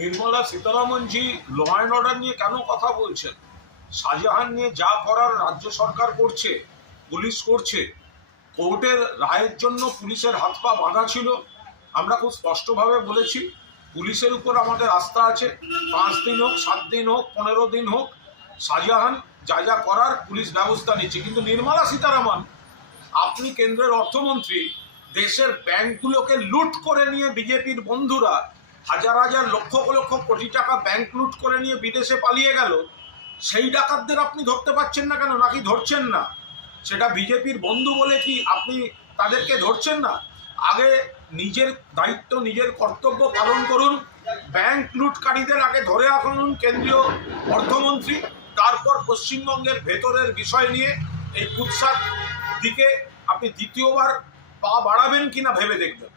Nirmala সীতারামনজি law and order নিয়ে কেন কথা বলছেন? শাহজাহান নিয়ে যা করার রাজ্য সরকার করছে, পুলিশ করছে, কোর্টের রায়ের জন্য পুলিশের হাত পা বাঁধা ছিল। আমরা খুব স্পষ্টভাবে বলেছি পুলিশের উপর আমাদের আস্থা আছে। 5 দিন হোক, 7 দিন হোক, 15 দিন হোক, শাহজাহান যা যা করার পুলিশ ব্যবস্থা নিচ্ছে। কিন্তু নির্মলা সীতারামন, আপনি কেন্দ্রের অর্থমন্ত্রী, দেশের ব্যাংকগুলোকে লুট করে নিয়ে বিজেপির বন্ধুরা হাজার হাজার লক্ষ লক্ষ কোটি টাকা ব্যাংক লুট করে নিয়ে বিদেশে পালিয়ে গেল। সেই ডাকাতদের আপনি ধরতে পারছেন না কেন? নাকি ধরছেন না? সেটা বিজেপির বন্ধু বলে কি আপনি তাদেরকে ধরছেন না? আগে নিজের দায়িত্ব, নিজের কর্তব্য পালন করুন। ব্যাংক লুটকারীদের আগে ধরে আনুন কেন্দ্রীয় অর্থমন্ত্রী, তারপর পশ্চিমবঙ্গের ভেতরের বিষয় নিয়ে এই কুৎসার দিকে আপনি দ্বিতীয়বার পা বাড়াবেন কিনা ভেবে দেখবেন।